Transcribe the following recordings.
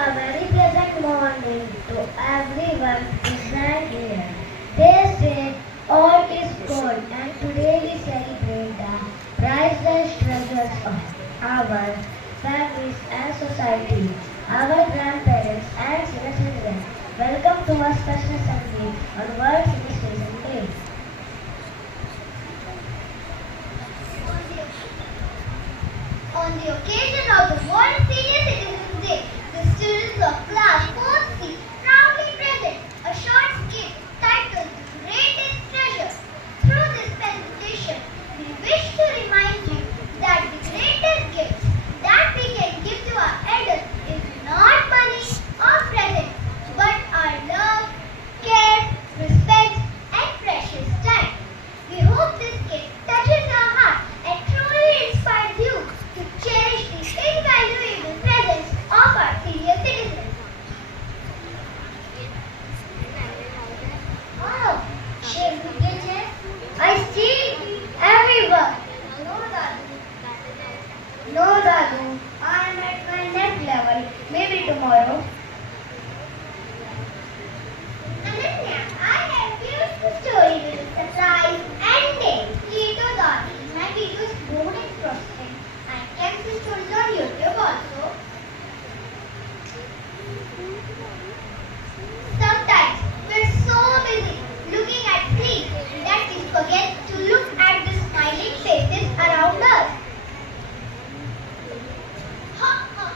A very pleasant morning to everyone present here. They say all is good and today we celebrate the priceless treasures of our families and society, our grandparents and senior citizens. Welcome to our special assembly on World Senior Citizen Day. On the occasion of the World Senior Citizens Day, the students of class 4C proudly present a short skit titled The Greatest Treasure. Through this presentation, we wish to remind you that the greatest gifts that we can give to our elders is not money or presents, but our love, care, respect, and precious time. We hope this skit touches your heart and truly inspires you to cherish the invaluable presence of our senior citizens. Oh, shame to get it. I see everyone. No, Dadu. No, Dadu. I am at my next level. Maybe tomorrow. Ananya, I have used the story with a surprise ending. Later, Dadi, my video is more interesting. I kept the stories on YouTube also. Sometimes we're so busy looking at screens that we forget to look at the smiling faces around us. Ha ha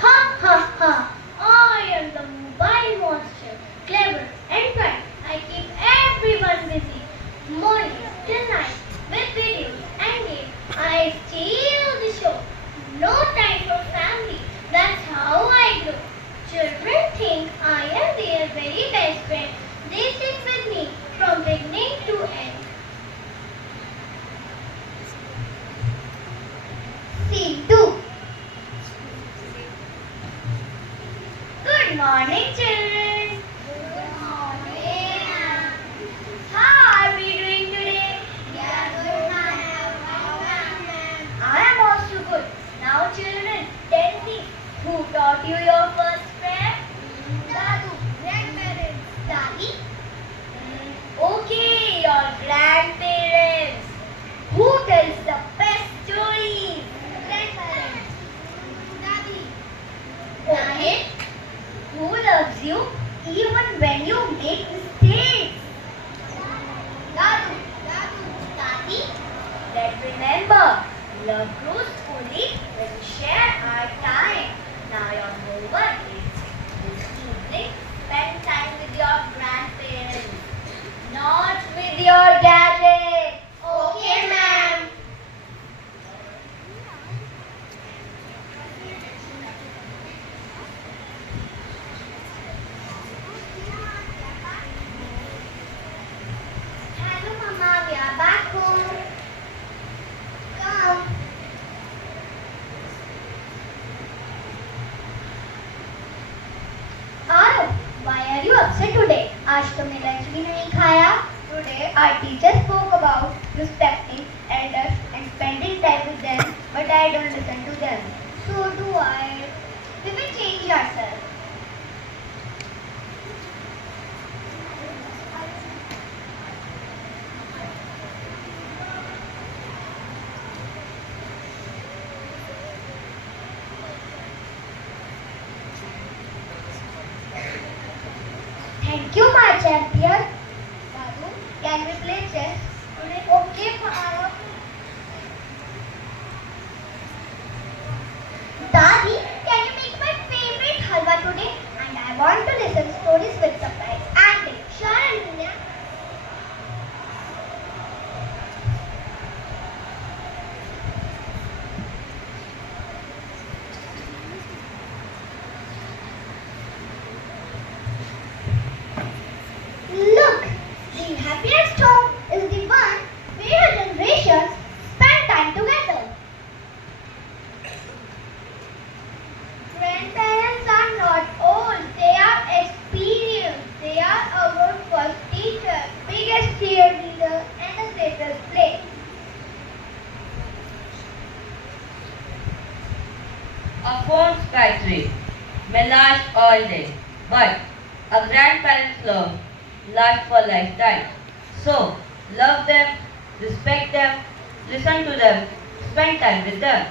ha ha ha! I am the mobile monster, clever and fun. I keep everyone busy, morning till night, with videos and games. I steal the show. No time for family. That's how I grow. Children think I am their very best friend. They stick with me from beginning to end. Scene 2. Good morning, children. Good morning. How are we doing today? We are good, ma'am. I am also good. Now, children, tell me, who taught you your first prayer? Dadu, grandparents. Dadi? Okay, your grandparents. Who tells the best stories? Grandparents. Dadi. Okay. Who loves you even when you make mistakes? Dadu. Dadu. Dadi. Let's remember, love grows only when we share our time. Now your homework is this evening, spend time with your grandparents, not with your gadgets. Okay, ma'am. Hello, Mama. We are back home. Come. Arav, why are you upset today? आज तुमने lunch भी नहीं खाया. Today our teacher spoke about respecting elders and spending time with them, but I don't listen to them. So do I. We will change ourselves. Thank you, my champion. Dadu, can we play chess today? Okay, Arav. Dadi, can you make my favorite halwa today? And I want to listen stories with surprise ending. Sure, Ananya. Look, the happiest home is the one where generations spend time together. Grandparents are not old, they are experienced. They are our first teacher, biggest cheerleader, and the greatest play. A phone skytree. may last all day, but a grandparent's love lasts for lifetime. So, love them, respect them, listen to them, spend time with them.